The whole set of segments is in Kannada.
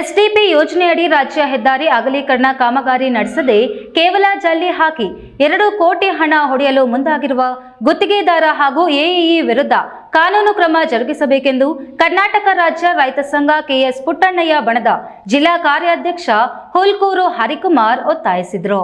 ಎಸ್ಡಿಪಿ ಯೋಜನೆಯಡಿ ರಾಜ್ಯ ಹೆದ್ದಾರಿ ಅಗಲೀಕರಣ ಕಾಮಗಾರಿ ನಡೆಸದೆ ಕೇವಲ ಜಲ್ಲಿ ಹಾಕಿ ಎರಡು ಕೋಟಿ ಹಣ ಹೊಡೆಯಲು ಮುಂದಾಗಿರುವ ಗುತ್ತಿಗೆದಾರ ಹಾಗೂ ಎಇಇ ವಿರುದ್ಧ ಕಾನೂನು ಕ್ರಮ ಜರುಗಿಸಬೇಕೆಂದು ಕರ್ನಾಟಕ ರಾಜ್ಯ ರೈತ ಸಂಘ ಕೆಎಸ್ ಪುಟ್ಟಣ್ಣಯ್ಯ ಬಣದ ಜಿಲ್ಲಾ ಕಾರ್ಯಾಧ್ಯಕ್ಷ ಹುಲ್ಕೂರು ಹರಿಕುಮಾರ್ ಒತ್ತಾಯಿಸಿದರು.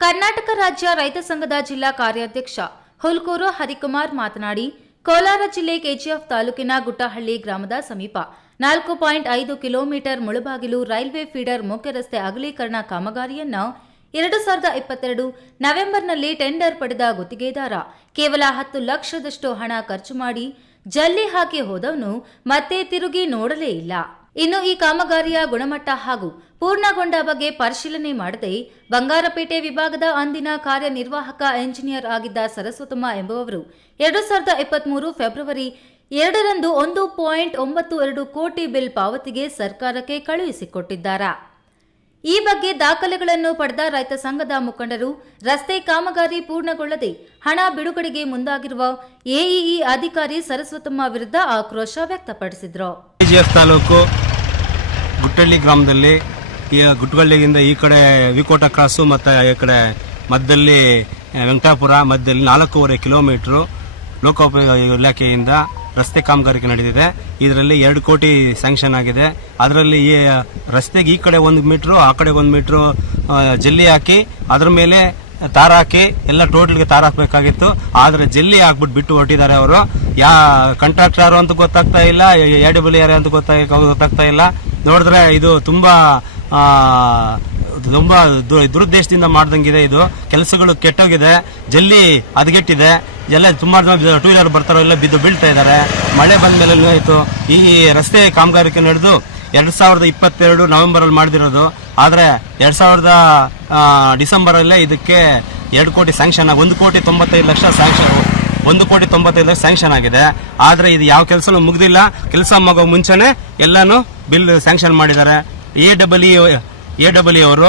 ಕರ್ನಾಟಕ ರಾಜ್ಯ ರೈತ ಸಂಘದ ಜಿಲ್ಲಾ ಕಾರ್ಯಾಧ್ಯಕ್ಷ ಹುಲ್ಕೂರು ಹರಿಕುಮಾರ್ ಮಾತನಾಡಿ ಕೋಲಾರ ಜಿಲ್ಲೆ ಕೆಜಿಎಫ್ ತಾಲೂಕಿನ ಗುಟ್ಟಹಳ್ಳಿ ಗ್ರಾಮದ ಸಮೀಪ ನಾಲ್ಕು ಪಾಯಿಂಟ್ ಐದು ಕಿಲೋಮೀಟರ್ ಮುಳುಬಾಗಿಲು ರೈಲ್ವೆ ಫೀಡರ್ ಮುಖ್ಯ ರಸ್ತೆ ಅಗಲೀಕರಣ ಕಾಮಗಾರಿಯನ್ನು ಎರಡು ಸಾವಿರದ ಇಪ್ಪತ್ತೆರಡು ನವೆಂಬರ್ನಲ್ಲಿ ಟೆಂಡರ್ ಪಡೆದ ಗುತ್ತಿಗೆದಾರ ಕೇವಲ ಹತ್ತು ಲಕ್ಷದಷ್ಟು ಹಣ ಖರ್ಚು ಮಾಡಿ ಜಲ್ಲಿ ಹಾಕಿ ಹೋದವನು ಮತ್ತೆ ತಿರುಗಿ ನೋಡಲೇ ಇಲ್ಲ. ಇನ್ನು ಈ ಕಾಮಗಾರಿಯ ಗುಣಮಟ್ಟ ಹಾಗೂ ಪೂರ್ಣಗೊಂಡ ಬಗ್ಗೆ ಪರಿಶೀಲನೆ ಮಾಡದೆ ಬಂಗಾರಪೇಟೆ ವಿಭಾಗದ ಅಂದಿನ ಕಾರ್ಯನಿರ್ವಾಹಕ ಎಂಜಿನಿಯರ್ ಆಗಿದ್ದ ಸರಸ್ವತಮ್ಮ ಎಂಬುವವರು ಎರಡು ಸಾವಿರದ ಇಪ್ಪತ್ಮೂರು ಫೆಬ್ರವರಿ ಎರಡರಂದು ಒಂದು ಪಾಯಿಂಟ್ ಒಂಬತ್ತು ಎರಡು ಕೋಟಿ ಬಿಲ್ ಪಾವತಿಗೆ ಸರ್ಕಾರಕ್ಕೆ ಕಳುಹಿಸಿಕೊಟ್ಟಿದ್ದಾರೆ. ಈ ಬಗ್ಗೆ ದಾಖಲೆಗಳನ್ನು ಪಡೆದ ರೈತ ಸಂಘದ ಮುಖಂಡರು, ರಸ್ತೆ ಕಾಮಗಾರಿ ಪೂರ್ಣಗೊಳ್ಳದೆ ಹಣ ಬಿಡುಗಡೆಗೆ ಮುಂದಾಗಿರುವ ಎಇಇ ಅಧಿಕಾರಿ ಸರಸ್ವತಮ್ಮ ವಿರುದ್ಧ ಆಕ್ರೋಶ ವ್ಯಕ್ತಪಡಿಸಿದರು. ಕೆಜಿಎಫ್ ತಾಲೂಕು ಗುಟ್ಟಳ್ಳಿ ಗ್ರಾಮದಲ್ಲಿ ಈ ಗುಟ್ಟಗಳ್ಳಿಗಿಂದ ಈ ಕಡೆ ವಿಕೋಟ ಕ್ರಾಸು ಮತ್ತು ಈ ಕಡೆ ಮಧ್ಯದಲ್ಲಿ ವೆಂಕಟಾಪುರ, ಮಧ್ಯದಲ್ಲಿ ನಾಲ್ಕೂವರೆ ಕಿಲೋಮೀಟ್ರು ಲೋಕೋಪಯೋಗ ಇಲಾಖೆಯಿಂದ ರಸ್ತೆ ಕಾಮಗಾರಿಕೆ ನಡೆದಿದೆ. ಇದರಲ್ಲಿ ಎರಡು ಕೋಟಿ ಸ್ಯಾಂಕ್ಷನ್ ಆಗಿದೆ. ಅದರಲ್ಲಿ ಈ ರಸ್ತೆಗೆ ಈ ಕಡೆ ಒಂದು ಮೀಟ್ರು, ಆ ಕಡೆ ಒಂದು ಮೀಟ್ರು ಜಲ್ಲಿ ಹಾಕಿ, ಅದರ ಮೇಲೆ ತಾರ ಹಾಕಿ, ಎಲ್ಲ ಟೋಟಲ್ಗೆ ತಾರ ಹಾಕಬೇಕಾಗಿತ್ತು. ಆದರೆ ಜಲ್ಲಿ ಹಾಕ್ಬಿಟ್ಟು ಬಿಟ್ಟು ಹೊರಟಿದ್ದಾರೆ ಅವರು. ಯಾ ಕಂಟ್ರಾಕ್ಟರ್ ಯಾರು ಅಂತ ಗೊತ್ತಾಗ್ತಾ ಇಲ್ಲ, ಎ ಯಾರು ಅಂತ ಗೊತ್ತಾ, ಗೊತ್ತಾಗ್ತಾ ಇಲ್ಲ. ನೋಡಿದ್ರೆ ಇದು ತುಂಬಾ ತುಂಬಾ ದುರುದ್ದೇಶದಿಂದ ಮಾಡ್ದಂಗಿದೆ ಇದು. ಕೆಲಸಗಳು ಕೆಟ್ಟೋಗಿದೆ, ಜಲ್ಲಿ ಹದಗೆಟ್ಟಿದೆ ಎಲ್ಲ ತುಂಬಾ ಜನ ಟೂ ವೀಲರ್ ಬರ್ತಾರೋ ಎಲ್ಲ ಬಿದ್ದು ಬೀಳ್ತಾ ಇದ್ದಾರೆ. ಮಳೆ ಬಂದ ಮೇಲೆ ಆಯಿತು. ಈ ರಸ್ತೆ ಕಾಮಗಾರಿಕೆ ನಡೆದು ಎರಡ್ ಸಾವಿರದ ಇಪ್ಪತ್ತೆರಡು ನವೆಂಬರ್ ಅಲ್ಲಿ ಮಾಡಿದಿರೋದು. ಆದರೆ ಎರಡ್ ಸಾವಿರದ ಡಿಸೆಂಬರಲ್ಲೇ ಇದಕ್ಕೆ ಎರಡು ಕೋಟಿ ಸ್ಯಾಂಕ್ಷನ್ ಒಂದು ಕೋಟಿ ತೊಂಬತ್ತೈದು ಲಕ್ಷ ಸ್ಯಾಂಕ್ಷನ್ ಒಂದು ಕೋಟಿ ತೊಂಬತ್ತೈದು ಲಕ್ಷ ಸ್ಯಾಂಕ್ಷನ್ ಆಗಿದೆ. ಆದರೆ ಇದು ಯಾವ ಕೆಲಸನೂ ಮುಗ್ದಿಲ್ಲ. ಕೆಲಸ ಮಗೋ ಮುಂಚೆನೆ ಎಲ್ಲಾನು ಬಿಲ್ ಸ್ಯಾಂಕ್ಷನ್ ಮಾಡಿದ್ದಾರೆ. ಎ ಡಬ್ಲ್ಯೂ ಎ ಡಬ್ಲ್ಯೂ ಅವರು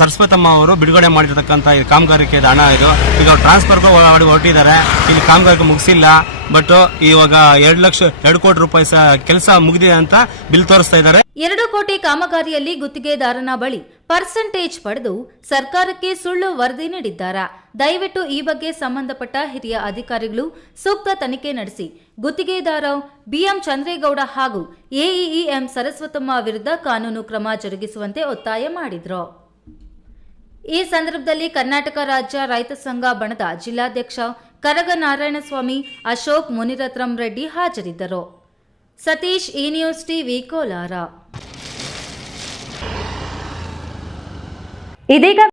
ಸರಸ್ವತಮ್ಮ ಅವರು ಬಿಡುಗಡೆ ಮಾಡಿರ್ತಕ್ಕಂಥ ಈ ಕಾಮಗಾರಿಕೆ ಹಣ ಇದು. ಈಗ ಟ್ರಾನ್ಸ್ಫರ್ಗೂ ಹೊರಟಿದ್ದಾರೆ. ಇಲ್ಲಿ ಕಾಮಗಾರಿಕೆ ಮುಗಿಸಿಲ್ಲ. ಬಟ್ ಇವಾಗ ಎರಡು ಲಕ್ಷ, ಎರಡು ಕೋಟಿ ರೂಪಾಯಿ ಕೆಲಸ ಮುಗಿದಿದೆ ಅಂತ ಬಿಲ್ ತೋರಿಸ್ತಾ ಇದ್ದಾರೆ. ಎರಡು ಕೋಟಿ ಕಾಮಗಾರಿಯಲ್ಲಿ ಗುತ್ತಿಗೆದಾರನ ಬಳಿ ಪರ್ಸೆಂಟೇಜ್ ಪಡೆದು ಸರ್ಕಾರಕ್ಕೆ ಸುಳ್ಳು ವರದಿ ನೀಡಿದ್ದಾರಾ? ದಯವಿಟ್ಟು ಈ ಬಗ್ಗೆ ಸಂಬಂಧಪಟ್ಟ ಹಿರಿಯ ಅಧಿಕಾರಿಗಳು ಸೂಕ್ತ ತನಿಖೆ ನಡೆಸಿ. ಗುತ್ತಿಗೆದಾರ ಬಿಎಂ ಚಂದ್ರೇಗೌಡ ಹಾಗೂ ಎಇಇಎಂ ಸರಸ್ವತಮ್ಮ ವಿರುದ್ಧ ಕಾನೂನು ಕ್ರಮ ಜರುಗಿಸುವಂತೆ ಒತ್ತಾಯ ಮಾಡಿದ್ರು. ಈ ಸಂದರ್ಭದಲ್ಲಿ ಕರ್ನಾಟಕ ರಾಜ್ಯ ರೈತ ಸಂಘ ಬಣದ ಜಿಲ್ಲಾಧ್ಯಕ್ಷ ಕರಗ ನಾರಾಯಣಸ್ವಾಮಿ ಅಶೋಕ್ ಮುನಿರತ್ನಂ ರೆಡ್ಡಿ ಹಾಜರಿದ್ದರು. ಸತೀಶ್ ಈ ನ್ಯೂಸ್ ಟಿವಿ, ಕೋಲಾರ. इदीग